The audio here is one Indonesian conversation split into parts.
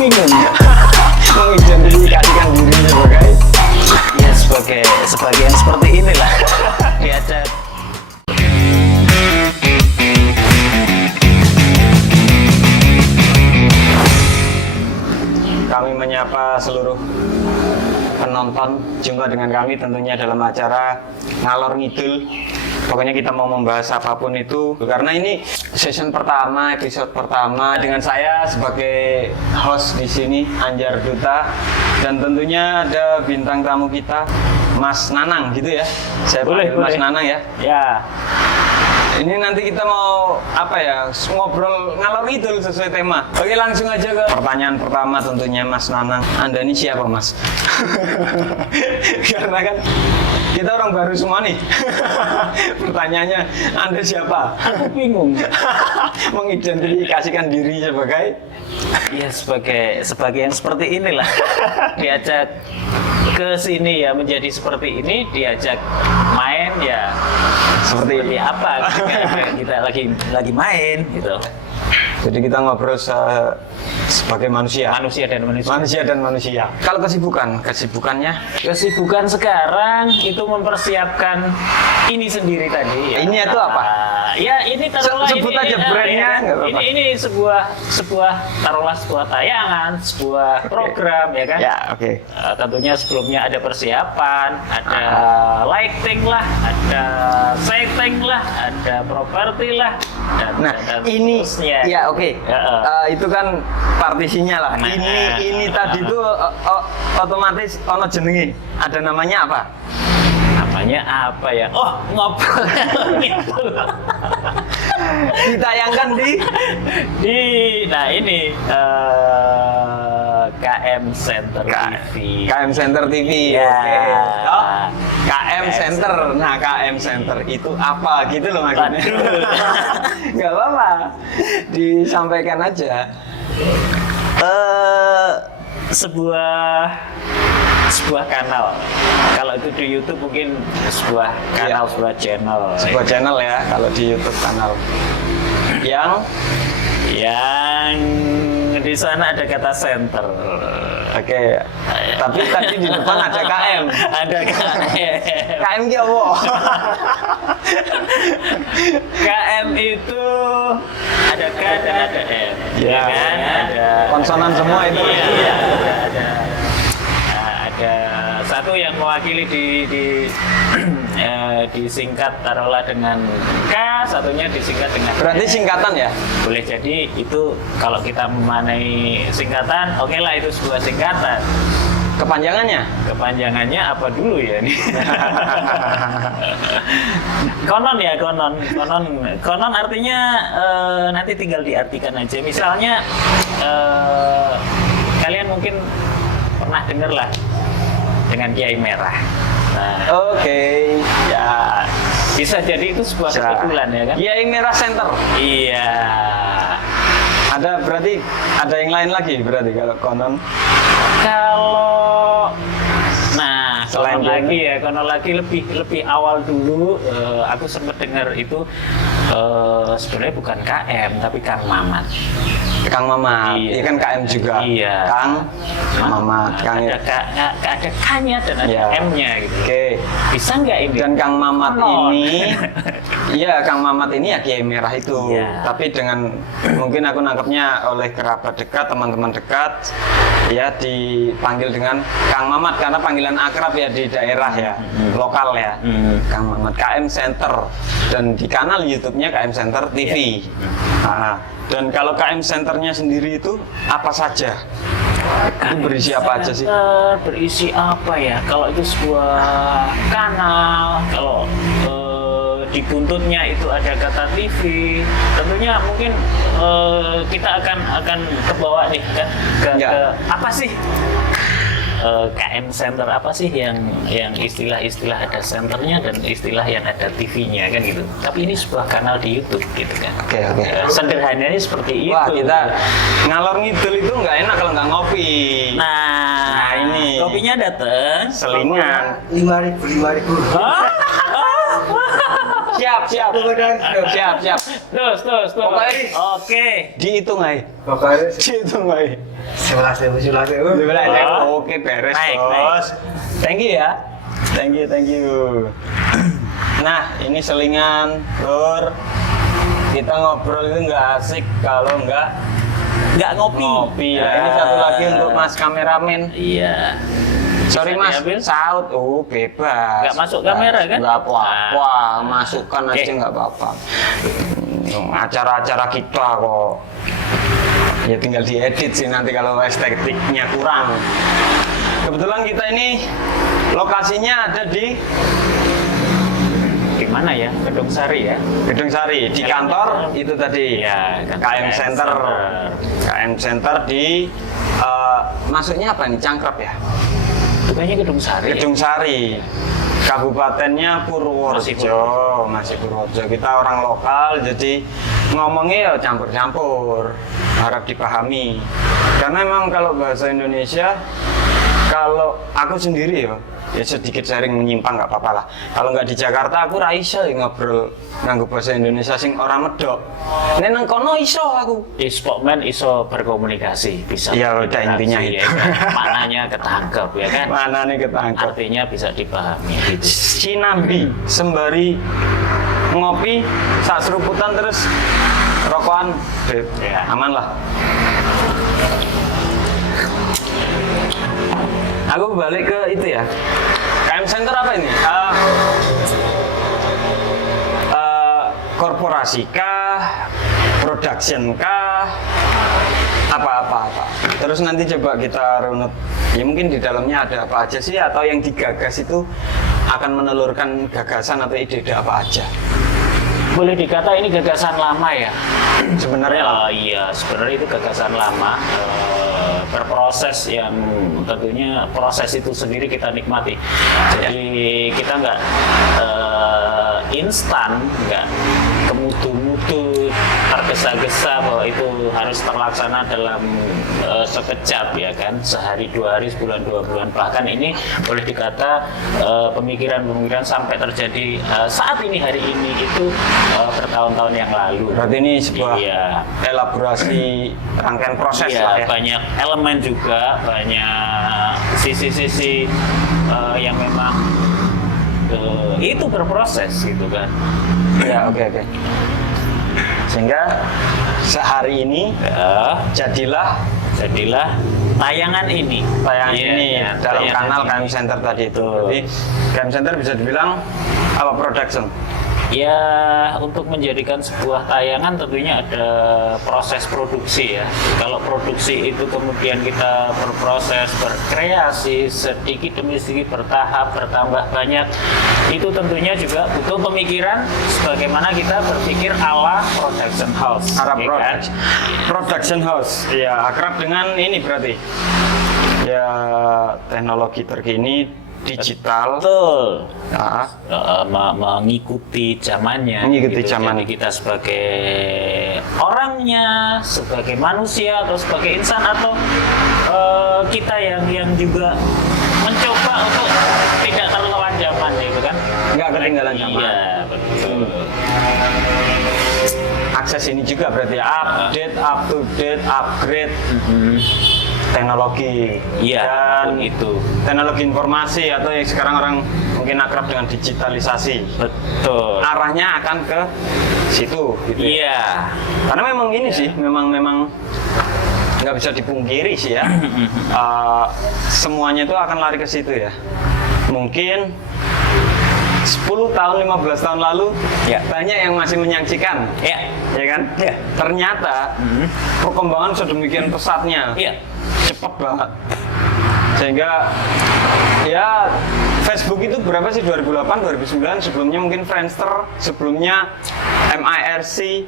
bingung. Mengidentifikasikan diri sebagai Ya sebagai yang seperti inilah. Diajak. kami menyapa seluruh penonton. Jumpa dengan kami tentunya dalam acara Ngalor Ngidul. Pokoknya kita mau membahas apapun itu, karena ini season pertama, episode pertama dengan saya sebagai host di sini, Anjar Duta, dan tentunya ada bintang tamu kita, Mas Nanang, gitu ya. Saya panggil Mas Nanang ya. Ya. Ini nanti kita mau apa ya, ngobrol ngalor ngidul sesuai tema. Oke, langsung aja ke pertanyaan pertama tentunya, Mas Nanang. Anda ini siapa, Mas? Karena kan kita orang baru semua nih. Pertanyaannya, Anda siapa? Aku bingung. Mengidentifikasikan diri sebagai Ya sebagai yang seperti inilah. Diajak ke sini ya menjadi seperti ini, diajak main ya seperti apa ketika kita lagi main gitu. Jadi kita ngobrol sebagai manusia. Manusia dan manusia. Manusia dan manusia. Kalau kesibukannya? Kesibukan sekarang itu mempersiapkan ini sendiri tadi. Ya. Ini itu apa? Ya ini taruhlah sebut aja brandnya. Ini sebuah taruhlah sebuah tayangan, sebuah program ya kan. Ya oke. Tentunya sebelumnya ada persiapan, ada lighting lah, ada setting lah, ada properti lah. Dan ini seterusnya. ya oke. Itu kan partisinya lah. Nah, ini tadi tuh otomatis ono jenenge. Ada namanya apa? Namanya apa ya? Oh, ngobrol gitu. Ditayangkan di nah ini KM Center TV. KM Center TV. Ya. Oke. Oh, KM Center. Nah, KM Center itu apa gitu loh maksudnya. Nggak apa-apa. Disampaikan aja. Sebuah kanal. Kalau itu di YouTube mungkin sebuah kanal, Ya. sebuah channel. Sebuah channel ya, kalau di YouTube kanal. Yang di sana ada kata center. Oke. Tapi tadi di depan ada KM. Ada KM. KM ki apa? KM itu ada K dan ada M. Ya. Kan? Ada Konsonan semua itu. Iya, ada satu yang mewakili disingkat taruhlah dengan K, satunya disingkat dengan Berarti singkatan ya? Boleh jadi itu kalau kita memanai singkatan, oke lah itu sebuah singkatan. Kepanjangannya? Kepanjangannya apa dulu ya nih? Konon artinya nanti tinggal diartikan aja. Misalnya kalian mungkin pernah dengar lah dengan Kiai Merah. Nah, Oke. ya bisa jadi itu sebuah kebetulan ya kan? Kiai Merah Center. Iya. Berarti ada yang lain lagi berarti kalau konon. Konon lagi lebih awal dulu aku sempat dengar itu sebenarnya bukan KM tapi Kang Mamat. Kang Mamat, iya kan KM juga. Iya. Kang Mamat, Kang ada K-nya dan ada ya. M-nya gitu. Oke. Bisa nggak ini? Dan Kang Mamat ini, iya Kang Mamat ini ya Kiai Merah itu. Iya. Tapi dengan mungkin aku nangkepnya oleh kerabat dekat, teman-teman dekat, ya dipanggil dengan Kang Mamat karena panggilan akrab ya di daerah ya, lokal ya. Kang Mamat, KM Center, dan di kanal YouTube-nya KM Center TV. Dan kalau KM Centernya sendiri itu apa saja? Itu berisi apa aja sih? Berisi apa ya? Kalau itu sebuah kanal, kalau di buntutnya itu ada kata TV, tentunya mungkin kita akan kebawa nih kan ke apa sih? KM Center apa sih yang istilah-istilah ada senternya dan istilah yang ada TV-nya kan gitu. Tapi ini sebuah kanal di YouTube gitu kan. Oke. Sederhananya seperti itu. Wah, kita ngalor ngidul itu nggak enak kalau nggak ngopi. Nah ini kopinya dateng. selingan. 5.000. Siap. Terus. Pokoknya Oke. dihitung aja. Pokoknya Dihitung aja. 11.000. Oke, beres, Naik. Bos. Thank you ya. Thank you. Nah, ini selingan, Lur. Kita ngobrol itu nggak asik kalau nggak ngopi. Nah, ini satu lagi untuk Mas kameramen. Iya. Sorry Bisa Mas, diambil? saut. Bebas. Nggak masuk kamera, kan? Nggak apa-apa, masukkan Oke. aja nggak apa-apa. Acara-acara kita kok. Ya tinggal diedit sih nanti kalau estetiknya kurang. Kebetulan kita ini lokasinya ada di Gimana ya? Gedung Sari ya. Gedung Sari, di kantor itu tadi. Iya, kantor KM Center. KM Center di masuknya apa nih? Cangkrep ya? Itu kayaknya Gedung Sari. Gedung Sari. Kabupatennya Purworejo, masih Purworejo. Kita orang lokal, jadi ngomongnya ya campur-campur, harap dipahami. Karena memang kalau bahasa Indonesia, kalau aku sendiri ya sedikit sering menyimpang nggak apa-apa lah. Kalau nggak di Jakarta, aku Raisa ya ngobrol nganggo bahasa Indonesia sing orang medok. Nek nang kono iso aku. Spokesman iso berkomunikasi, bisa. Ya, udah berinteraksi, intinya ya itu. kan? Maknanya ketangkep ya kan. Mana nih ketangkep. Artinya bisa dipahami gitu. Sinambi sembari ngopi sak seruputan terus rokokan Ya. aman lah. Aku balik ke itu ya. KM Center apa ini? Korporasi kah? Production kah? Apa. Terus nanti coba kita runut. Ya mungkin di dalamnya ada apa aja sih, atau yang digagas itu akan menelurkan gagasan atau ide-ide apa aja. Boleh dikata ini gagasan lama ya. Sebenarnya lah. Iya, sebenarnya itu gagasan lama. Berproses yang tentunya proses itu sendiri kita nikmati. Jadi kita nggak instan, nggak kemutu-mutu, tergesa-gesa bahwa itu harus terlaksana dalam sekejap ya kan, sehari 2 hari, sebulan 2 bulan. Bahkan ini boleh dikata pemikiran-pemikiran sampai terjadi saat ini hari ini itu bertahun-tahun yang lalu. Berarti ini sebuah Iya. elaborasi rangkaian proses Iya, lah ya. banyak elemen juga, banyak sisi-sisi yang memang itu berproses gitu kan. Ya, oke. Sehingga sehari ini jadilah tayangan ini. tayangan Iya, ini iya, dalam tayangan kanal ini. KM Center tadi itu. Betul. Jadi KM Center bisa dibilang apa production? Ya, untuk menjadikan sebuah tayangan tentunya ada proses produksi ya. Kalau produksi itu kemudian kita berproses, berkreasi sedikit demi sedikit, bertahap, bertambah banyak, itu tentunya juga butuh pemikiran sebagaimana kita berpikir ala production house. Arab ya kan? Production House. Ya, akrab dengan ini berarti. Ya, teknologi terkini, digital. Betul. Ya. Mengikuti zamannya. Mengikuti gitu. zaman. Jadi kita sebagai orangnya, sebagai manusia atau sebagai insan atau kita yang juga mencoba untuk tidak terlalu zaman gitu kan. Nggak ketinggalan zaman. Iya, betul. Akses ini juga berarti update, up to date, upgrade teknologi. Iya, dan itu. teknologi informasi atau yang sekarang orang mungkin akrab dengan digitalisasi. Betul. Arahnya akan ke situ gitu. Iya. Karena memang ini sih, memang nggak bisa dipungkiri sih ya. Semuanya itu akan lari ke situ ya. Mungkin 10 tahun, 15 tahun lalu Ya. banyak yang masih menyaksikan, Ya. ya kan? Ya. Ternyata perkembangan sedemikian pesatnya, Iya. cepat banget. Sehingga ya Facebook itu berapa sih, 2008, 2009, sebelumnya mungkin Friendster, sebelumnya MIRC,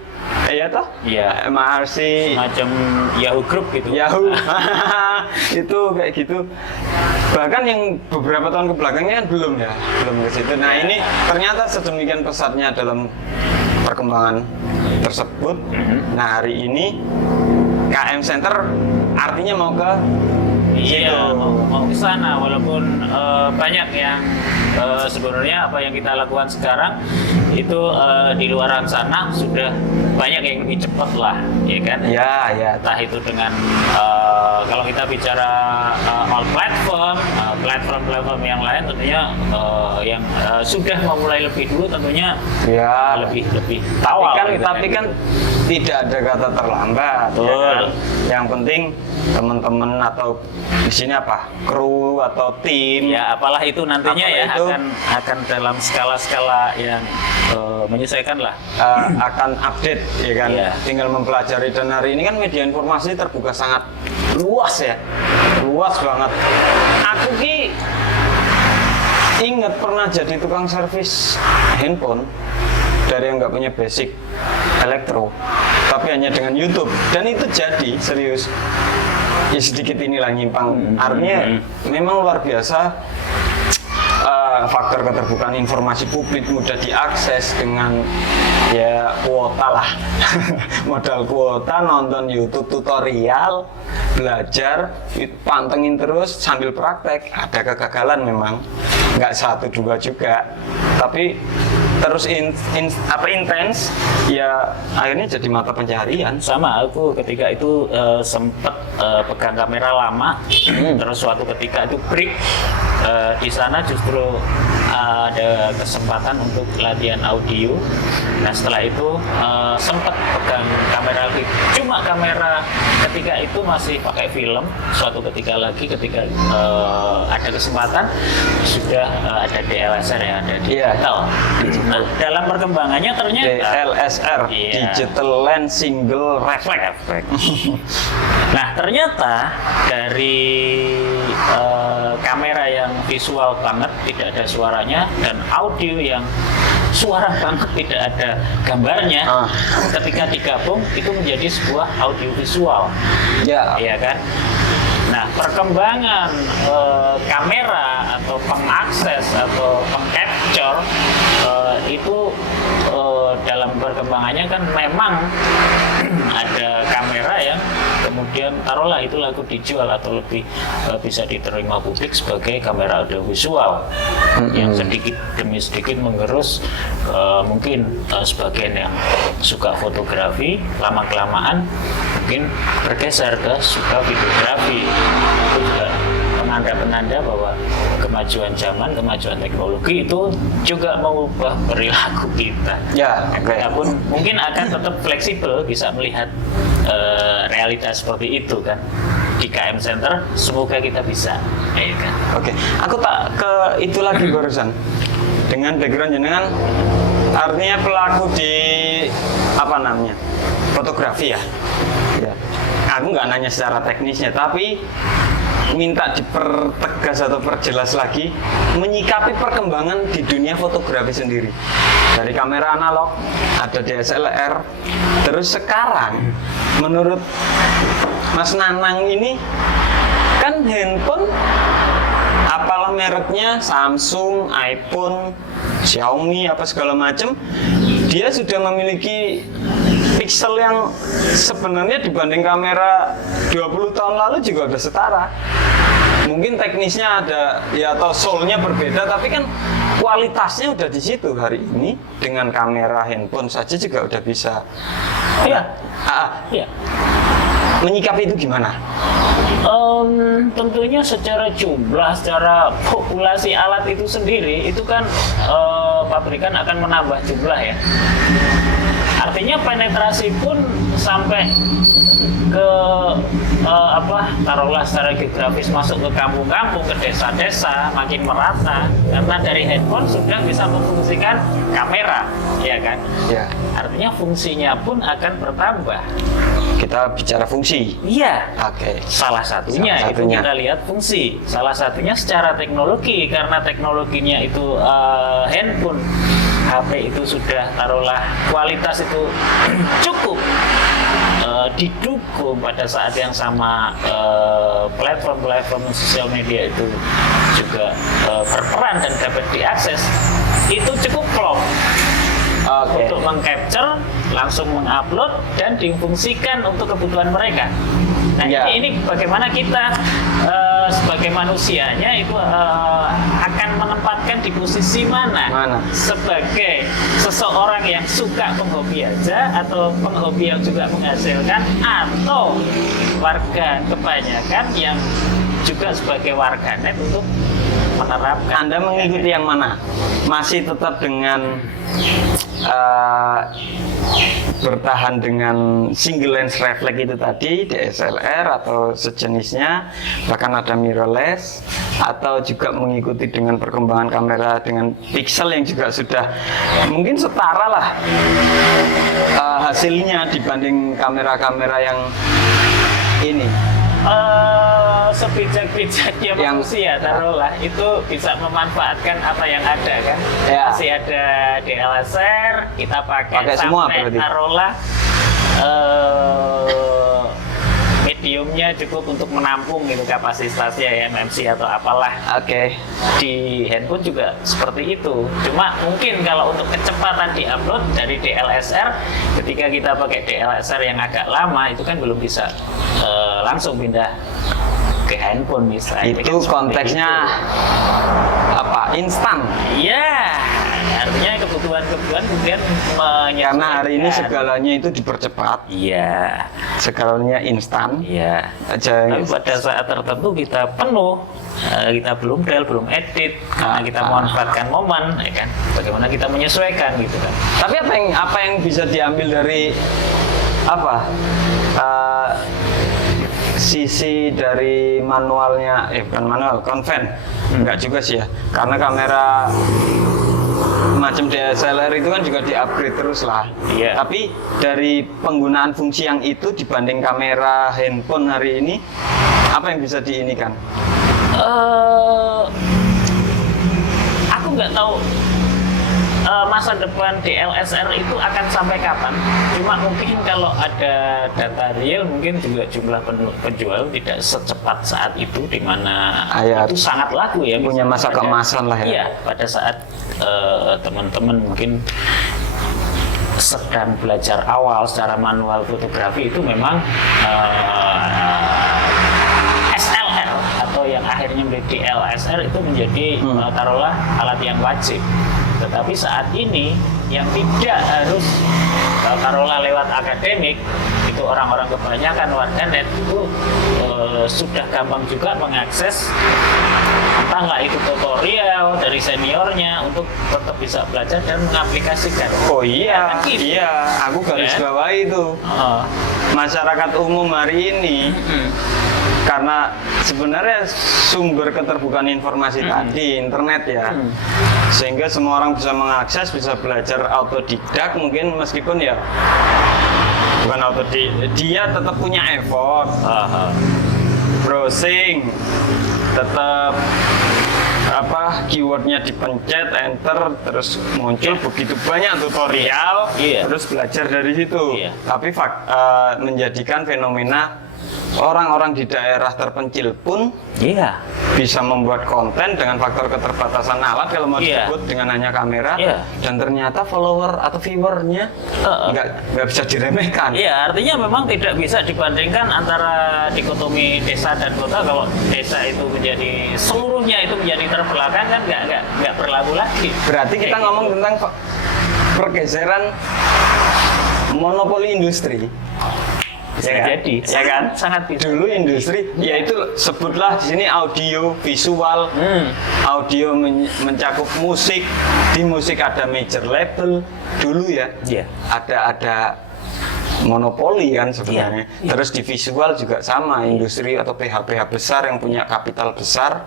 ya toh? Iya. MIRC, Macam Yahoo Group gitu. Yahoo, itu kayak gitu. Bahkan yang beberapa tahun kebelakangnya kan belum ke situ. Nah ini ternyata sedemikian pesatnya dalam perkembangan tersebut. Nah hari ini KM Center artinya mau ke situ. Iya, mau ke sana walaupun banyak yang sebenarnya apa yang kita lakukan sekarang itu di luaran sana sudah banyak yang lebih cepat lah, ya kan? Ya, ya. Entah itu dengan kalau kita bicara all platform yang lain tentunya yang sudah memulai lebih dulu tentunya Ya. lebih Tapi awal kan, gitu tapi kan tidak ada kata terlambat. Ya Betul. kan? Yang penting teman-teman atau di sini apa, kru atau tim. ya apalah itu nantinya Apalah ya itu. akan dalam skala-skala yang menyesuaikan lah. Akan update ya kan, Iya. tinggal mempelajari. Dan hari ini kan media informasi terbuka sangat luas ya, luas banget. Aku ki inget pernah jadi tukang servis handphone dari yang nggak punya basic elektro, tapi hanya dengan YouTube, dan itu jadi serius. Ya sedikit inilah nyimpang, artinya memang luar biasa. Faktor keterbukaan informasi publik mudah diakses dengan ya kuota lah. Modal kuota, nonton YouTube tutorial, belajar, pantengin terus sambil praktek. Ada kegagalan memang, nggak 1-2 juga, tapi terus intens ya, akhirnya jadi mata pencaharian. Sama, aku ketika itu sempat pegang kamera lama, terus suatu ketika itu break. Di sana justru ada kesempatan untuk latihan audio. Nah setelah itu sempat pegang kamera lagi. Cuma kamera ketika itu masih pakai film. Suatu ketika lagi ketika ada kesempatan sudah ada DLSR ya, ada digital. Nah dalam perkembangannya ternyata DLSR, Iya. Digital Lens Single Reflex. Nah ternyata dari kamera yang visual banget tidak ada suaranya dan audio yang suara banget tidak ada gambarnya, ketika digabung itu menjadi sebuah audio visual, Ya. ya kan? Nah perkembangan kamera atau pengakses atau pengcapture itu dalam perkembangannya kan memang ada kamera yang kemudian taruhlah itu lagu dijual atau lebih bisa diterima publik sebagai kamera audiovisual yang sedikit demi sedikit mengerus mungkin sebagian yang suka fotografi lama kelamaan mungkin bergeser ke suka videografi. Itu juga penanda-penanda bahwa kemajuan zaman, kemajuan teknologi itu juga mengubah perilaku kita. Ya, oke. Kita pun mungkin akan tetap fleksibel bisa melihat realitas seperti itu kan. Di KM Center semoga kita bisa, ya kan. Oke, aku tak ke itu lagi barusan. Dengan background jenengan, artinya pelaku di apa namanya, fotografi ya. Ya. Aku nggak nanya secara teknisnya, tapi minta dipertegas atau perjelas lagi menyikapi perkembangan di dunia fotografi sendiri. Dari kamera analog, ada DSLR, terus sekarang menurut Mas Nanang ini kan handphone apalah mereknya, Samsung, iPhone, Xiaomi apa segala macam, dia sudah memiliki pixel yang sebenarnya dibanding kamera 20 tahun lalu juga udah setara. Mungkin teknisnya ada ya atau soul-nya berbeda, tapi kan kualitasnya udah di situ hari ini. Dengan kamera handphone saja juga udah bisa. Iya. Iya. Menyikapi itu gimana? Tentunya secara jumlah, secara populasi alat itu sendiri, itu kan pabrikan akan menambah jumlah ya. Artinya penetrasi pun sampai ke taruhlah secara geografis masuk ke kampung-kampung, ke desa-desa makin merata karena dari handphone sudah bisa memfungsikan kamera, ya kan? Ya. Artinya fungsinya pun akan bertambah. Kita bicara fungsi. Iya. Oke. Salah satunya itu kita lihat fungsi. Salah satunya secara teknologi karena teknologinya itu handphone, HP itu sudah taruhlah kualitas itu cukup didukung pada saat yang sama platform-platform sosial media itu juga berperan dan dapat diakses, itu cukup klop untuk mengcapture langsung mengupload dan difungsikan untuk kebutuhan mereka. Nah Ya. ini bagaimana kita sebagai manusianya itu akan menempatkan di posisi mana? Sebagai seseorang yang suka penghobi aja, atau penghobi yang juga menghasilkan, atau warga kebanyakan yang juga sebagai warganet untuk menerapkan. Anda mengikuti yang mana? Masih tetap dengan bertahan dengan single lens reflex itu tadi, DSLR atau sejenisnya, bahkan ada mirrorless, atau juga mengikuti dengan perkembangan kamera dengan pixel yang juga sudah mungkin setara lah hasilnya dibanding kamera-kamera yang ini. Sebijak-bijaknya manusia, taruhlah itu bisa memanfaatkan apa yang ada kan. Ya. Masih ada DSLR, kita pakai semua sampai berarti. taruhlah mediumnya cukup untuk menampung gitu kapasitasnya ya, MMC atau apalah. Oke. Di handphone juga seperti itu. Cuma mungkin kalau untuk kecepatan di-upload dari DSLR, ketika kita pakai DSLR yang agak lama itu kan belum bisa langsung pindah ke handphone misalnya. Itu kan konteksnya apa? Instan. Iya, artinya kebutuhan-kebutuhan kemudian menyesuaikan. Karena hari ini segalanya itu dipercepat. Iya, Segalanya instan. iya. Aja. Tapi pada saat tertentu kita penuh, kita belum edit, karena kita memanfaatkan momen, ya kan? Bagaimana kita menyesuaikan gitu kan? Tapi apa yang bisa diambil dari apa? Sisi dari manualnya, bukan manual, konven. Enggak juga sih ya. Karena kamera macam DSLR itu kan juga di-upgrade terus lah. Iya. Tapi dari penggunaan fungsi yang itu dibanding kamera handphone hari ini, apa yang bisa diinikan? Aku nggak tahu masa depan DSLR itu akan sampai kapan. Cuma mungkin kalau ada data real, mungkin juga jumlah penjual tidak secepat saat itu, di mana itu sangat laku ya. Punya masa keemasan lah ya. Iya, pada saat teman-teman mungkin sedang belajar awal secara manual fotografi, itu memang SLR atau yang akhirnya menjadi DSLR itu menjadi taruhlah alat yang wajib. Tetapi saat ini yang tidak harus taruhlah lewat akademik, itu orang-orang kebanyakan warganet itu sudah gampang juga mengakses, entah nggak itu tutorial dari seniornya untuk tetap bisa belajar dan mengaplikasikan. Oh iya, Kan gitu. iya, aku garis bawahi itu. Masyarakat umum hari ini, karena sebenarnya sumber keterbukaan informasi tadi internet ya, sehingga semua orang bisa mengakses, bisa belajar autodidak mungkin, meskipun ya bukan autodidak, dia tetap punya effort, browsing, tetap keywordnya dipencet enter, terus muncul begitu banyak tutorial, terus belajar dari situ. Tapi menjadikan fenomena orang-orang di daerah terpencil pun bisa membuat konten dengan faktor keterbatasan alat, kalau mau disebut dengan hanya kamera, dan ternyata follower atau viewernya nggak bisa diremehkan. Iya, artinya memang tidak bisa dibandingkan antara dikotomi desa dan kota. Kalau desa itu menjadi seluruhnya itu menjadi terbelakang kan nggak berlaku lagi. Berarti kita ngomong tentang pergeseran monopoli industri. Bisa jadi, ya kan? Sangat bisa. Dulu industri, yaitu sebutlah di sini audio, visual, audio mencakup musik, di musik ada major label dulu ya, ada monopoli kan sebenarnya. Terus di visual juga sama, industri atau PH-PH besar yang punya kapital besar,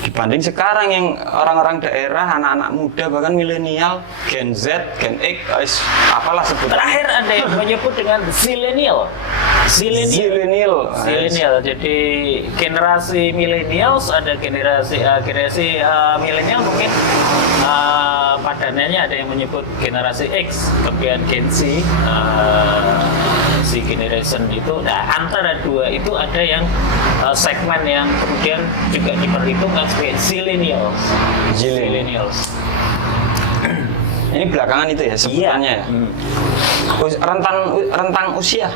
dibanding sekarang yang orang-orang daerah, anak-anak muda, bahkan milenial, Gen Z, Gen X, apalah sebutannya. Terakhir ada yang menyebut dengan Zillennial. Jadi generasi millennials, ada generasi milenial mungkin padanannya ada yang menyebut generasi X, kemudian Gen Z, si generation itu. Nah, antara dua itu ada yang segmen yang kemudian juga diperhitungkan sebagai Zillennials. Ini belakangan itu ya sebutannya ya. Rentang usia.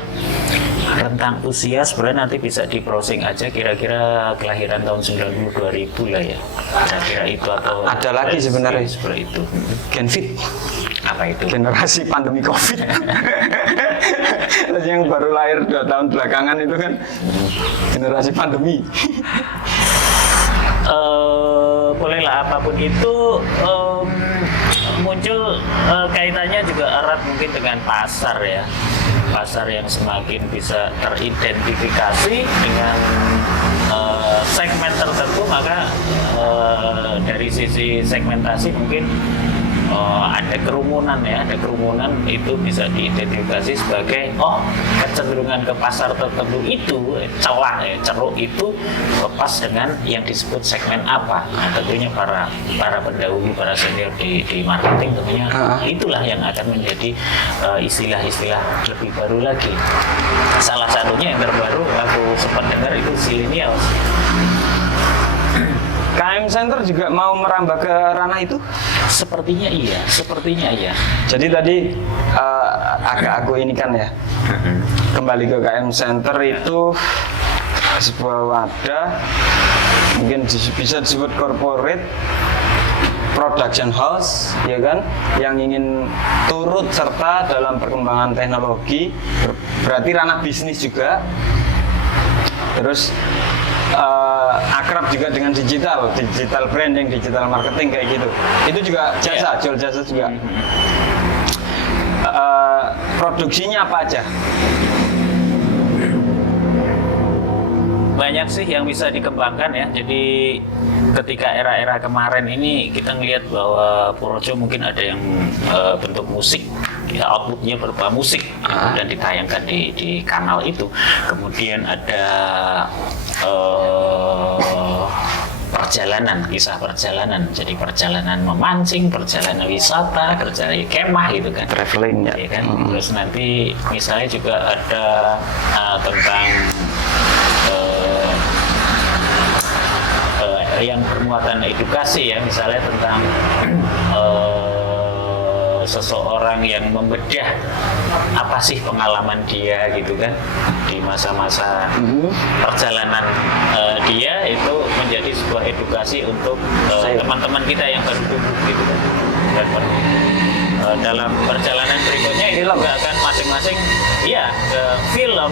Rentang usia sebenarnya nanti bisa di browsing aja kira-kira kelahiran tahun 92 2000 lah ya. Kira-kira itu atau Ada lagi sebenarnya. seperti itu. Genfit. Apa itu? Generasi pandemi COVID. Yang baru lahir 2 tahun belakangan itu kan generasi pandemi. Bolehlah apapun itu muncul kaitannya juga erat mungkin dengan pasar ya. Pasar yang semakin bisa teridentifikasi dengan segmen tertentu, maka dari sisi segmentasi mungkin ada kerumunan ya, ada kerumunan itu bisa diidentifikasi sebagai kecenderungan ke pasar tertentu itu celah ya, ceruk itu pas dengan yang disebut segmen apa. Nah, tentunya para pendahulu, para senior di marketing tentunya itulah yang akan menjadi istilah-istilah lebih baru lagi. Salah satunya yang terbaru aku sempat dengar itu zillennials. KM Center juga mau merambah ke ranah itu? Sepertinya iya. Jadi tadi agak aku ini kan ya, kembali ke KM Center itu sebuah wadah, mungkin bisa disebut corporate production house, ya kan, yang ingin turut serta dalam perkembangan teknologi, berarti ranah bisnis juga. Terus akrab juga dengan digital branding, digital marketing kayak gitu. Itu juga jasa, jual jasa juga. Produksinya apa aja? Banyak sih yang bisa dikembangkan ya. Jadi ketika era-era kemarin ini kita ngelihat bahwa Purworejo mungkin ada yang bentuk musik, ya, outputnya berupa musik dan ditayangkan di kanal itu. Kemudian ada perjalanan, kisah perjalanan, jadi perjalanan memancing, perjalanan wisata, perjalanan kemah gitu kan, Traveling ya. kan? Terus nanti misalnya juga ada tentang yang bermuatan edukasi ya, misalnya tentang seseorang yang membedah apa sih pengalaman dia gitu kan di masa-masa perjalanan dia, itu menjadi sebuah edukasi untuk teman-teman kita yang baru tumbuh gitu kan. Dan dalam perjalanan berikutnya itu juga akan masing-masing ya ke film,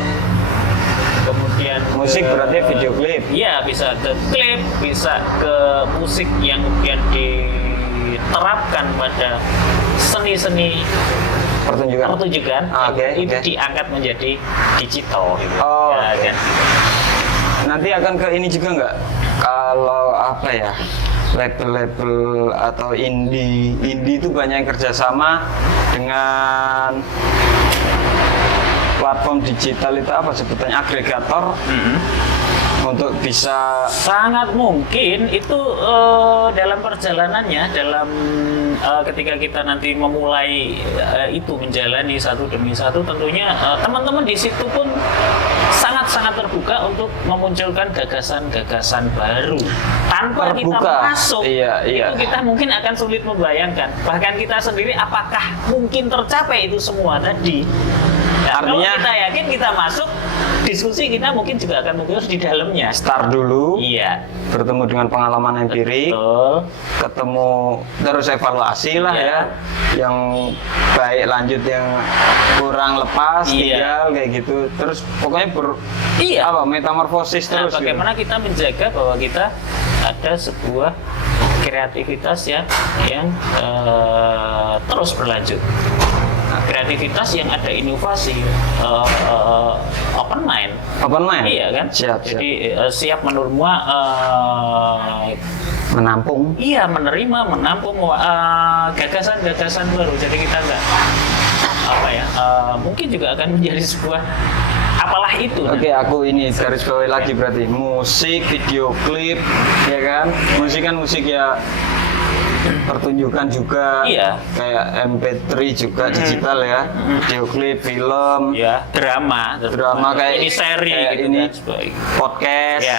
kemudian Musik berarti video klip. Iya, bisa ke klip, bisa ke musik yang kemudian diterapkan pada seni-seni pertunjukan. Itu diangkat menjadi digital gitu. Ya, kan? Nanti akan ke ini juga nggak? Kalau apa ya, label-label atau indie itu banyak yang kerjasama dengan platform digital itu, apa sebutannya, agregator, untuk bisa sangat mungkin itu dalam perjalanannya, dalam ketika kita nanti memulai itu menjalani satu demi satu, tentunya teman-teman di situ pun sangat-sangat terbuka untuk memunculkan gagasan-gagasan baru tanpa kita masuk. Itu kita mungkin akan sulit membayangkan, bahkan kita sendiri apakah mungkin tercapai itu semua tadi. Nah, artinya kalau kita yakin kita masuk, diskusi kita mungkin juga akan mungkin di dalamnya. Start dulu, bertemu dengan pengalaman empirik, ketemu terus evaluasi lah ya, yang baik lanjut, yang kurang lepas, tinggal kayak gitu. Terus pokoknya metamorfosis terus. Bagaimana kita menjaga bahwa kita ada sebuah kreativitas yang terus berlanjut. Kreativitas yang ada inovasi, open mind. Iya kan? Siap. Jadi siap menampung. Iya, menampung gagasan-gagasan baru. Jadi kita nggak mungkin juga akan menjadi sebuah apalah itu. Oke, aku ini garis bawahi lagi berarti musik, video klip, ya kan? Musik kan musik ya, pertunjukan juga, kayak MP3 juga digital ya, video klip, film, drama kayak ini seri kayak gitu ini kan, podcast,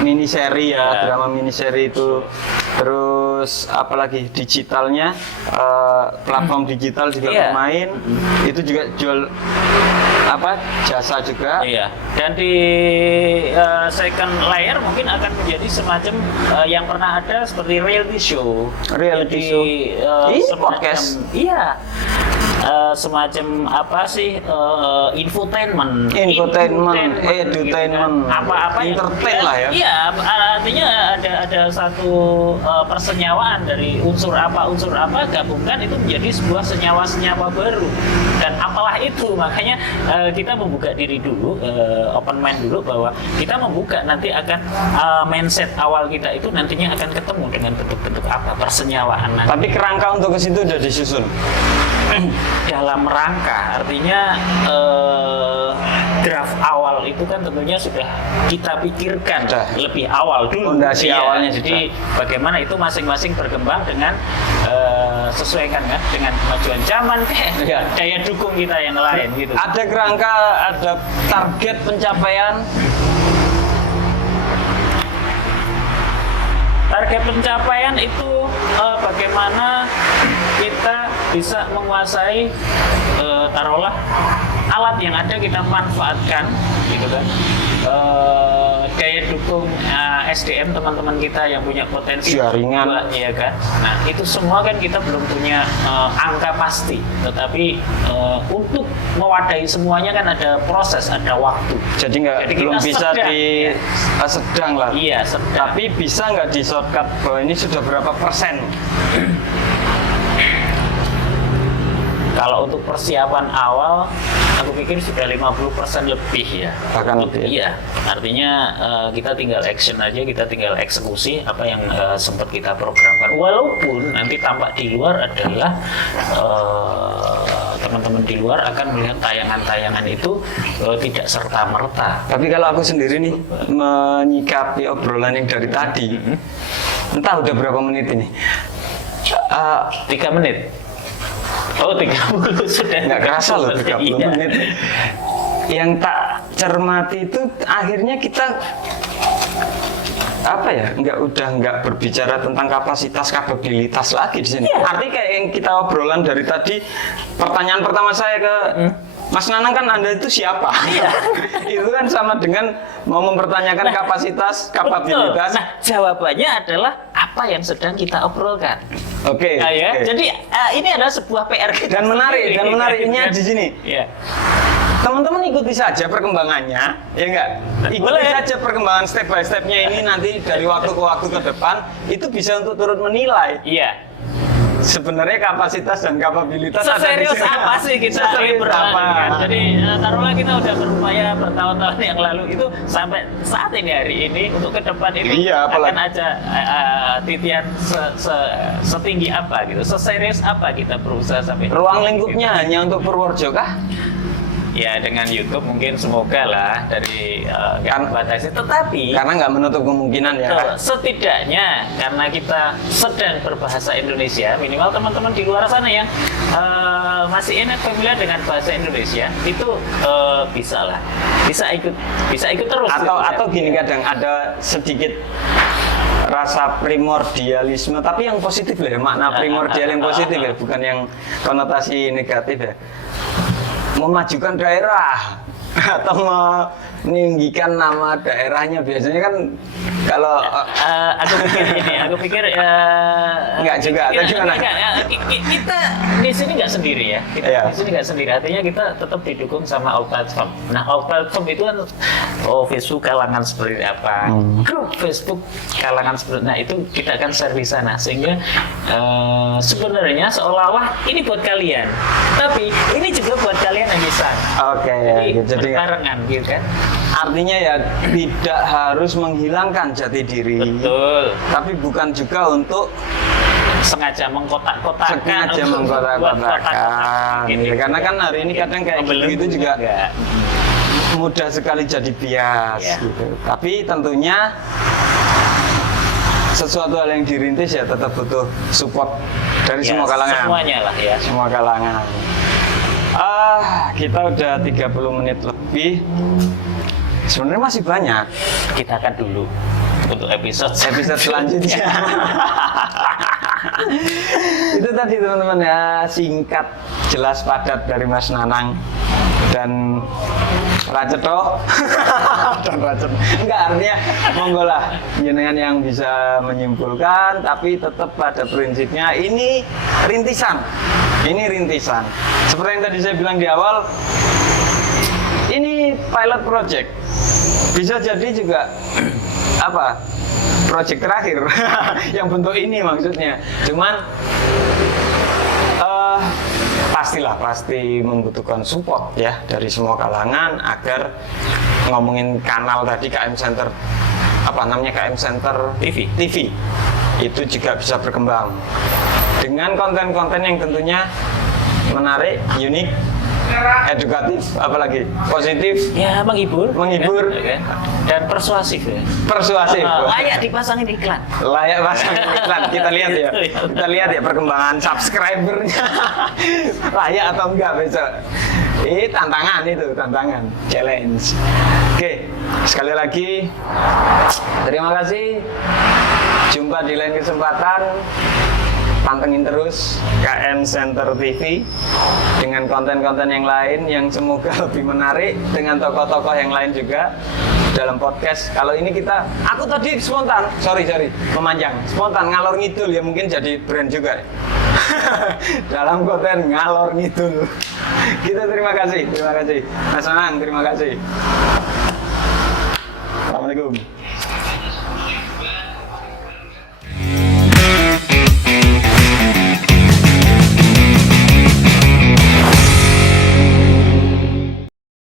mini seri drama mini seri itu, terus terus apalagi digitalnya, platform digital juga Iya. bermain, itu juga jual apa jasa juga. Iya. Dan di second layer mungkin akan menjadi semacam yang pernah ada seperti reality show. Reality Jadi, show. Ini semacam- podcast. Iya. Semacam apa sih infotainment, Entertainment, gitu edutainment, kan. Apa-apa yang entertain kemudian- lah ya. Iya, artinya ada satu persenyawaan dari unsur apa gabungkan itu menjadi sebuah senyawa-senyawa baru. Dan apalah itu, makanya kita membuka diri dulu, open mind dulu bahwa kita membuka nanti akan mindset awal kita itu nantinya akan ketemu dengan bentuk-bentuk apa persenyawaan nanti. Tapi kerangka untuk ke situ udah disusun. Dalam rangka artinya draft awal itu kan tentunya sudah kita pikirkan Sudah. lebih awal dulu. Fondasi Iya, awalnya jadi bagaimana itu masing-masing berkembang dengan sesuaikan kan dengan kemajuan zaman Iya. daya dukung kita yang lain gitu. Ada kerangka, ada target pencapaian. Target pencapaian itu bagaimana kita bisa menguasai taruhlah alat yang ada kita manfaatkan gitu kan. Daya dukung SDM teman-teman kita yang punya potensi Jaringan. buat, ya kan. Nah, itu semua kan kita belum punya angka pasti, tetapi untuk mewadahi semuanya kan ada proses, ada waktu. Jadi nggak Jadi belum kita bisa sedang, di sedang lah. Iya, sedang. Tapi bisa nggak di shortcut bahwa ini sudah berapa persen? Kalau untuk persiapan awal, aku pikir sudah 50% lebih ya. Bahkan Untuk- lebih. Iya, artinya kita tinggal action aja, kita tinggal eksekusi apa yang sempat kita programkan. Walaupun nanti tampak di luar adalah teman-teman di luar akan melihat tayangan-tayangan itu tidak serta-merta. Tapi kalau aku sendiri nih menyikapi obrolan yang dari tadi, entah udah berapa menit ini. 3 menit. Oh, 30 sudah. Nggak kerasa loh 30 Iya. menit. Yang tak cermati itu akhirnya kita apa ya, nggak berbicara tentang kapabilitas lagi di sini. Iya. Artinya kayak yang kita obrolan dari tadi, pertanyaan pertama saya ke Mas Nanang kan Anda itu siapa? Iya. Itu kan sama dengan mau mempertanyakan kapasitas, kapabilitas. Betul. Nah, jawabannya adalah apa yang sedang kita obrolkan. Oke. Nah, ya. oke. Jadi ini adalah sebuah PR kita. Dan menarik, sendiri. dan menariknya di sini. Iya. Teman-teman ikuti saja perkembangannya, ya enggak? Ikuti Boleh. saja perkembangan step by stepnya ini nanti dari waktu ke waktu ke depan itu bisa untuk turut menilai Iya. sebenarnya kapasitas dan kapabilitas ada di Seserius sini. apa sih kita ini Seserius berjalan apa? kan? Jadi taruhlah kita udah berupaya bertahun-tahun yang lalu itu sampai saat ini hari ini untuk ke depan itu Iya, apalagi- akan ada titian setinggi apa gitu, seserius apa kita berusaha sampai Ruang lingkupnya hanya untuk Purworejo kah? ya dengan YouTube mungkin semoga lah dari nggak Kan- membatasi, tetapi Karena nggak menutup kemungkinan ya. betul, setidaknya karena kita sedang berbahasa Indonesia, minimal teman-teman di luar sana yang masih enak familiar dengan bahasa Indonesia itu bisa ikut terus. Atau gini kadang ada sedikit rasa primordialisme, tapi yang positif lah ya, makna primordial yang positif ya, bukan yang konotasi negatif ya. Memajukan daerah atau meninggikan nama daerahnya, biasanya kan kalau aku pikir Enggak juga, atau gimana? kita di sini nggak sendiri ya, kita Iya. di sini nggak sendiri, artinya kita tetap didukung sama all platform. Nah, all platform itu kan Facebook kalangan seperti apa, grup Facebook kalangan seperti, nah itu kita akan share di sana sehingga sebenarnya seolah-olah ini buat kalian, tapi ini juga buat kalian yang di sana. Oke, Jadi jadi barengan gitu kan. artinya ya tidak harus menghilangkan jati diri, Betul. tapi bukan juga untuk Sengaja mengkotak-kotakan, sengaja untuk membuat mengkotak-kotakan. kotak-kotak gitu. Ya, karena kan hari ini kadang kayak gitu juga enggak. mudah sekali jadi bias Iya. gitu. Tapi tentunya sesuatu hal yang dirintis ya tetap butuh support dari Ya, semua kalangan. semuanya lah ya. Semua kalangan. Kita udah 30 menit lebih. Sebenarnya masih banyak. Kita akan dulu untuk episode selanjutnya. Itu tadi teman-teman ya, singkat, jelas, padat dari Mas Nanang dan Raceto. Dan Raceto enggak, artinya monggo lah jenengan yang bisa menyimpulkan, tapi tetap pada prinsipnya ini rintisan. Seperti yang tadi saya bilang di awal, ini pilot project, bisa jadi juga project terakhir yang bentuk ini maksudnya. Cuman pasti membutuhkan support ya dari semua kalangan agar ngomongin kanal tadi KM Center, KM Center TV itu juga bisa berkembang dengan konten-konten yang tentunya menarik, unik, edukatif, apalagi positif, ya, menghibur ya. Dan persuasif ya. Layak dipasangin iklan. Kita lihat ya perkembangan subscribernya. Layak atau enggak besok. Tantangan, challenge. Oke, sekali lagi terima kasih. Jumpa di lain kesempatan. Pantengin terus KM Center TV dengan konten-konten yang lain yang semoga lebih menarik, dengan tokoh-tokoh yang lain juga dalam podcast. Kalau ini aku tadi spontan, sorry memanjang, spontan ngalor ngidul ya, mungkin jadi brand juga dalam konten ngalor ngidul. Kita terima kasih Mas Nanang, terima kasih. Assalamualaikum.